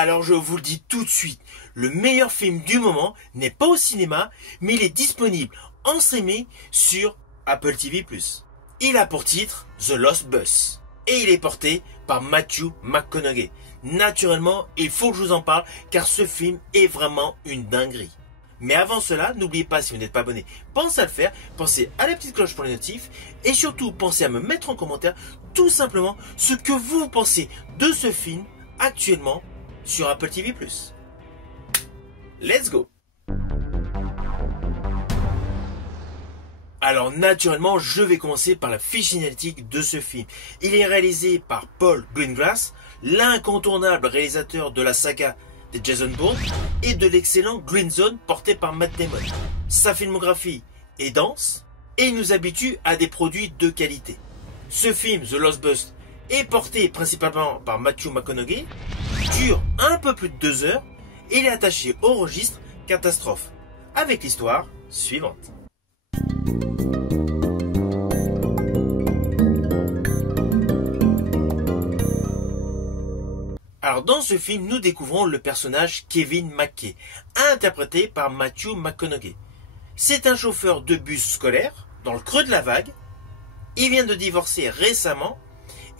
Alors je vous le dis tout de suite, le meilleur film du moment n'est pas au cinéma, mais il est disponible en streaming sur Apple TV+. Il a pour titre The Lost Bus et il est porté par Matthew McConaughey. Naturellement, il faut que je vous en parle car ce film est vraiment une dinguerie. Mais avant cela, n'oubliez pas, si vous n'êtes pas abonné, pensez à le faire, pensez à la petite cloche pour les notifs et surtout pensez à me mettre en commentaire tout simplement ce que vous pensez de ce film actuellement sur Apple TV+. Let's go! Alors naturellement, je vais commencer par la fiche signalétique de ce film. Il est réalisé par Paul Greengrass, l'incontournable réalisateur de la saga des Jason Bourne et de l'excellent Green Zone porté par Matt Damon. Sa filmographie est dense et il nous habitue à des produits de qualité. Ce film, The Lost Bus, est porté principalement par Matthew McConaughey, dure un peu plus de 2 heures et il est attaché au registre catastrophe, avec l'histoire suivante. Alors dans ce film, nous découvrons le personnage Kevin McKay, interprété par Matthew McConaughey. C'est un chauffeur de bus scolaire, dans le creux de la vague. Il vient de divorcer récemment.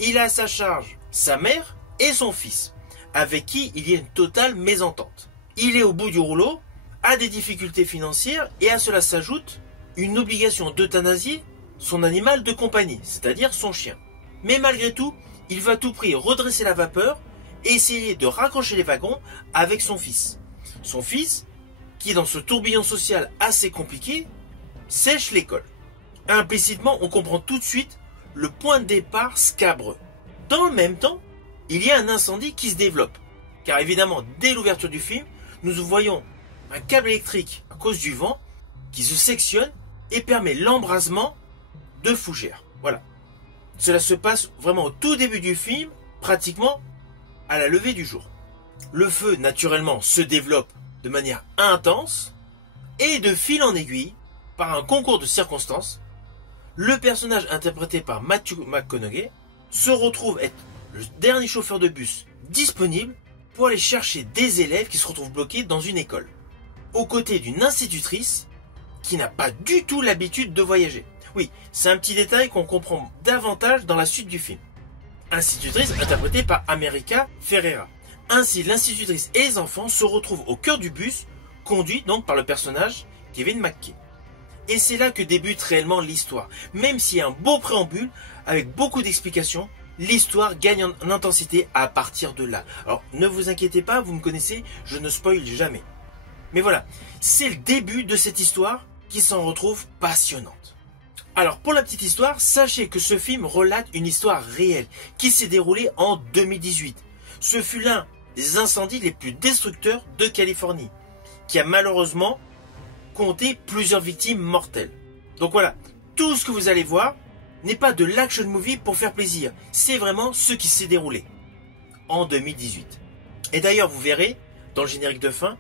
Il a à sa charge sa mère et son fils, avec qui il y a une totale mésentente. Il est au bout du rouleau, a des difficultés financières et à cela s'ajoute une obligation d'euthanasier son animal de compagnie, c'est-à-dire son chien. Mais malgré tout, il va à tout prix redresser la vapeur et essayer de raccrocher les wagons avec son fils. Son fils, qui dans ce tourbillon social assez compliqué, sèche l'école. Implicitement, on comprend tout de suite le point de départ scabreux. Dans le même temps, il y a un incendie qui se développe. Car évidemment, dès l'ouverture du film, nous voyons un câble électrique à cause du vent qui se sectionne et permet l'embrasement de fougères. Voilà. Cela se passe vraiment au tout début du film, pratiquement à la levée du jour. Le feu, naturellement, se développe de manière intense et de fil en aiguille, par un concours de circonstances, le personnage interprété par Matthew McConaughey se retrouve être le dernier chauffeur de bus disponible pour aller chercher des élèves qui se retrouvent bloqués dans une école, aux côtés d'une institutrice qui n'a pas du tout l'habitude de voyager. Oui, c'est un petit détail qu'on comprend davantage dans la suite du film. Institutrice interprétée par America Ferrera. Ainsi, l'institutrice et les enfants se retrouvent au cœur du bus, conduit donc par le personnage Kevin McKay. Et c'est là que débute réellement l'histoire. Même s'il y a un beau préambule, avec beaucoup d'explications, l'histoire gagne en intensité à partir de là. Alors, ne vous inquiétez pas, vous me connaissez, je ne spoil jamais. Mais voilà, c'est le début de cette histoire qui s'en retrouve passionnante. Alors, pour la petite histoire, sachez que ce film relate une histoire réelle qui s'est déroulée en 2018. Ce fut l'un des incendies les plus destructeurs de Californie, qui a malheureusement compté plusieurs victimes mortelles. Donc voilà, tout ce que vous allez voir n'est pas de l'action movie pour faire plaisir, c'est vraiment ce qui s'est déroulé en 2018. Et d'ailleurs, vous verrez, dans le générique de fin,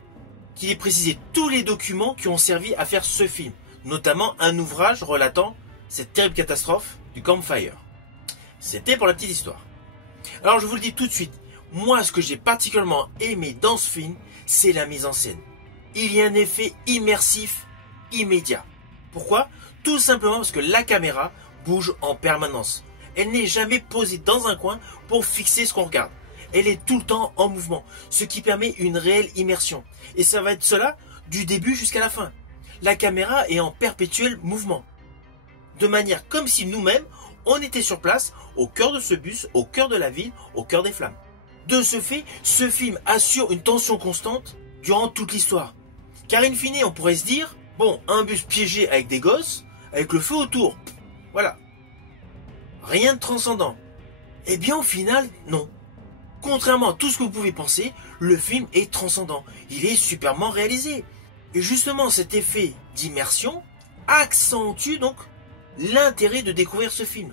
qu'il est précisé tous les documents qui ont servi à faire ce film, notamment un ouvrage relatant cette terrible catastrophe du Camp Fire. C'était pour la petite histoire. Alors je vous le dis tout de suite, moi ce que j'ai particulièrement aimé dans ce film, c'est la mise en scène. Il y a un effet immersif immédiat. Pourquoi? Tout simplement parce que la caméra bouge en permanence. Elle n'est jamais posée dans un coin pour fixer ce qu'on regarde. Elle est tout le temps en mouvement, ce qui permet une réelle immersion. Et ça va être cela du début jusqu'à la fin. La caméra est en perpétuel mouvement. De manière comme si nous-mêmes, on était sur place, au cœur de ce bus, au cœur de la ville, au cœur des flammes. De ce fait, ce film assure une tension constante durant toute l'histoire. Car in fine, on pourrait se dire, bon, un bus piégé avec des gosses, avec le feu autour, voilà. Rien de transcendant. Eh bien au final, non. Contrairement à tout ce que vous pouvez penser, le film est transcendant. Il est superbement réalisé. Et justement, cet effet d'immersion accentue donc l'intérêt de découvrir ce film.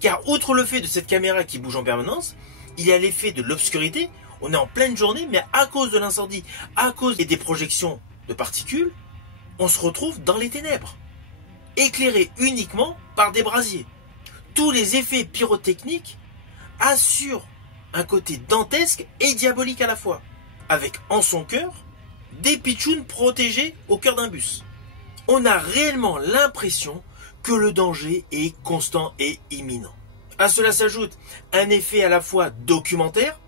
Car outre le fait de cette caméra qui bouge en permanence, il y a l'effet de l'obscurité. On est en pleine journée, mais à cause de l'incendie, à cause des projections de particules, on se retrouve dans les ténèbres, éclairé uniquement par des brasiers. Tous les effets pyrotechniques assurent un côté dantesque et diabolique à la fois. avec en son cœur des pitchouns protégés au cœur d'un bus. On a réellement l'impression que le danger est constant et imminent. À cela s'ajoute un effet à la fois documentaire,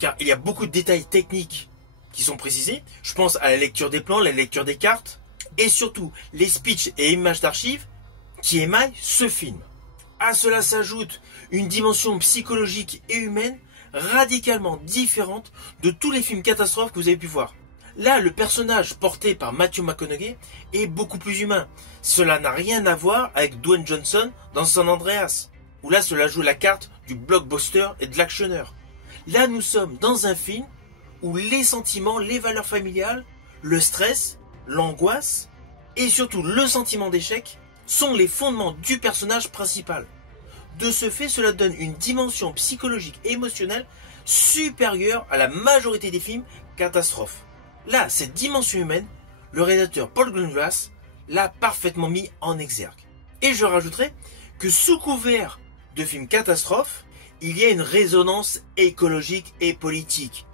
car il y a beaucoup de détails techniques qui sont précisés. Je pense à la lecture des plans, la lecture des cartes, et surtout les speeches et images d'archives qui émaillent ce film. À cela s'ajoute une dimension psychologique et humaine radicalement différente de tous les films catastrophes que vous avez pu voir. Là, le personnage porté par Matthew McConaughey est beaucoup plus humain. Cela n'a rien à voir avec Dwayne Johnson dans San Andreas, où là cela joue la carte du blockbuster et de l'actionneur. Là, nous sommes dans un film où les sentiments, les valeurs familiales, le stress, l'angoisse et surtout le sentiment d'échec sont les fondements du personnage principal. De ce fait, cela donne une dimension psychologique et émotionnelle supérieure à la majorité des films catastrophes. Là, cette dimension humaine, le réalisateur Paul Greengrass l'a parfaitement mis en exergue. Et je rajouterai que sous couvert de films catastrophes, il y a une résonance écologique et politique.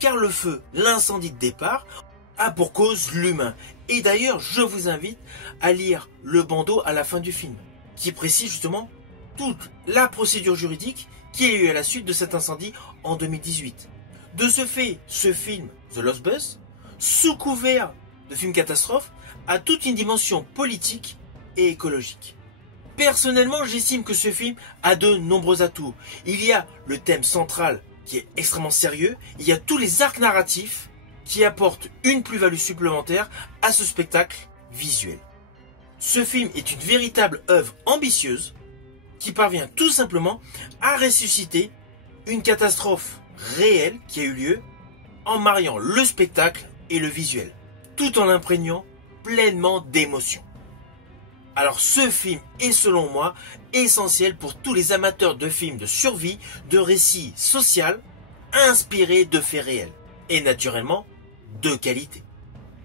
Car le feu, l'incendie de départ, a pour cause l'humain. Et d'ailleurs, je vous invite à lire le bandeau à la fin du film, qui précise justement toute la procédure juridique qui a eu à la suite de cet incendie en 2018. De ce fait, ce film, The Lost Bus, sous couvert de film catastrophe, a toute une dimension politique et écologique. Personnellement, j'estime que ce film a de nombreux atouts. Il y a le thème central qui est extrêmement sérieux, il y a tous les arcs narratifs qui apportent une plus-value supplémentaire à ce spectacle visuel. Ce film est une véritable œuvre ambitieuse qui parvient tout simplement à ressusciter une catastrophe réelle qui a eu lieu en mariant le spectacle et le visuel, tout en l'imprégnant pleinement d'émotion. Alors ce film est selon moi essentiel pour tous les amateurs de films de survie, de récits sociaux inspirés de faits réels et naturellement de qualité.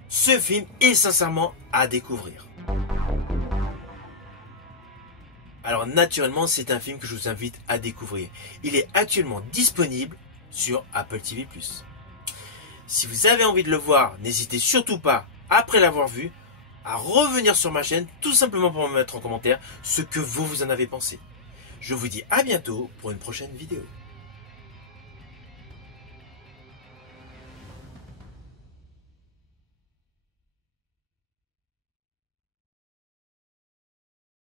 Ce film est sincèrement à découvrir. Alors naturellement, c'est un film que je vous invite à découvrir. Il est actuellement disponible sur Apple TV+. Si vous avez envie de le voir, n'hésitez surtout pas, après l'avoir vu, à revenir sur ma chaîne, tout simplement pour me mettre en commentaire ce que vous en avez pensé. Je vous dis à bientôt pour une prochaine vidéo.